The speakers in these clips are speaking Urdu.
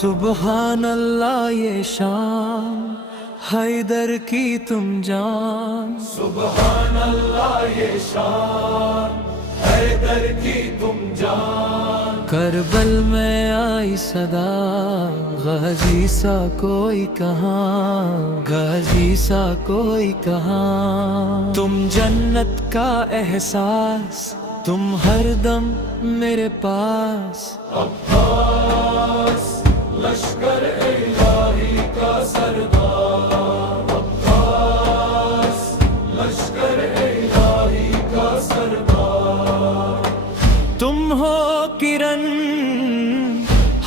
سبحان اللہ یہ شان حیدر کی تم جان، سبحان اللہ یہ شان حیدر کی تم جان۔ کربل میں آئی صدا غازی سا کوئی کہاں، غازی سا کوئی کہاں، تم جنت کا احساس تم ہر دم میرے پاس۔ عباس لشکر الہی کا سردار، عباس لشکر الہی کا سردار، تم ہو کرن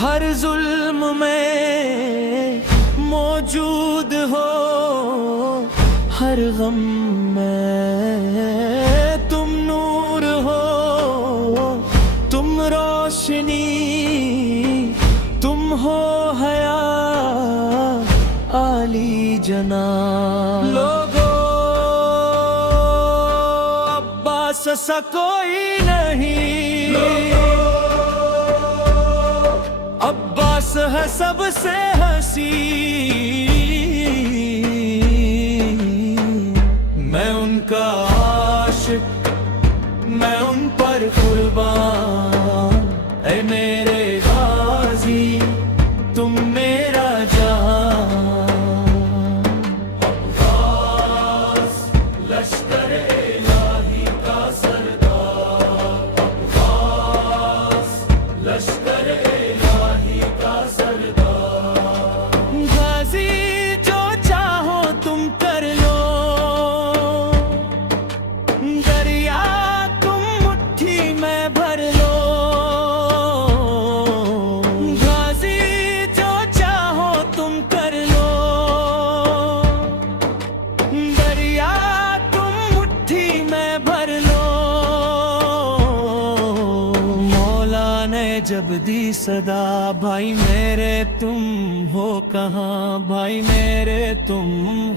ہر ظلم میں، موجود ہو ہر غم میں، تم نور ہو تم روشنی، تم ہو حیا عالی جناب۔ لوگو عباس سا کوئی نہیں، عباس ہے سب سے حسین، میں ان کا عاشق، میں ان پر قربان، اے میرے غازی تم میرا جان۔ عباس لشکر الہی کا سردار، عباس لشکر الہی کا سردار، غازی جو چاہو تم کر لو، دریا تم مٹھی میں بھر لو، غازی جو چاہو تم کر لو، دریا تم مٹھی میں بھر لو، مولا نے جب دی صدا بھائی میرے تم ہو کہاں، بھائی میرے تم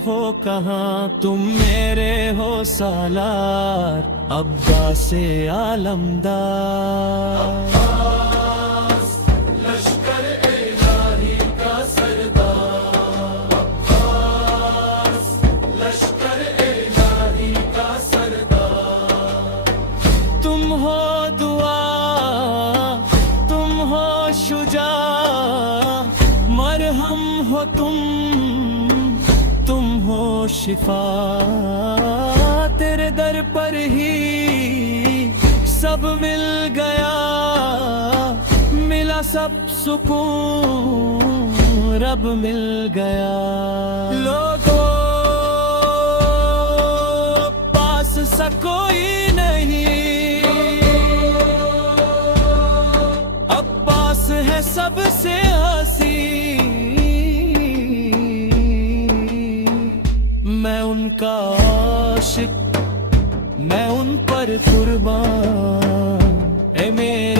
ہو کہاں، تم میرے ہو سالار عباس عالمدار۔ عباس لشکر الہی کا سردار، عباس لشکر الہی کا سردار، تم ہو دعا تم ہو شجاع، مرہم ہو تم ہو شفا، تیرے در پر ہی سب مل گیا، ملا سب سکون رب مل گیا۔ لوگوں پاس سا کوئی نہیں، عباس ہے سب سے حسین، میں ان کا عاشق، میں ان پر قربان، اے میرے